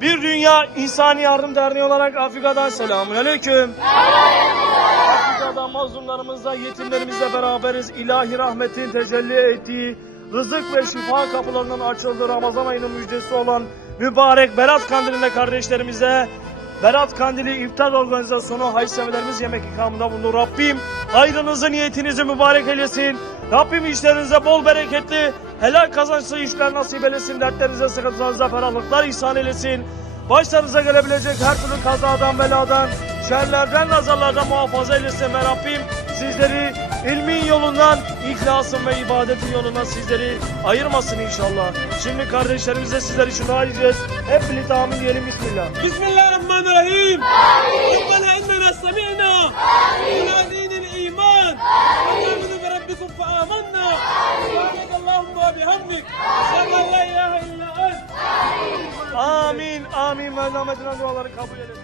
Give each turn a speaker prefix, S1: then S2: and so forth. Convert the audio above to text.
S1: Bir Dünya İnsani Yardım Derneği olarak Afrika'dan selamun aleyküm. Afrika'da mazlumlarımızla, yetimlerimizle beraberiz. İlahi rahmetin tecelli ettiği, rızık ve şifa kapılarının açıldığı Ramazan ayının müjdesi olan mübarek Berat Kandili'nde kardeşlerimize Berat Kandili İftar Organizasyonu hayırseverlerimiz yemek ikramında bulundu. Rabbim hayrınızı, niyetinizi mübarek eylesin. Rabbim işlerinize bol bereketli, Helal kazançlı işler nasip eylesin. Dertlerinize, sıkıntılarınıza ferahlıklar ihsan eylesin. Başlarınıza gelebilecek her türlü kazadan, beladan, şerlerden, nazarlardan muhafaza eylesin ve Rabbim sizleri ilmin yolundan, ihlasın ve ibadetin yolundan sizleri ayırmasın inşallah. Şimdi kardeşlerimize sizler için dua edeceğiz. Hep birlikte amin diyelim Bismillah.
S2: Bismillahirrahmanirrahim. امنوا بربكم فامنا سبحانك اللهم وبحمدك اشهد ان لا اله الا انت
S1: Amin, amin. Mevlam Medine duaları kabul eylesin.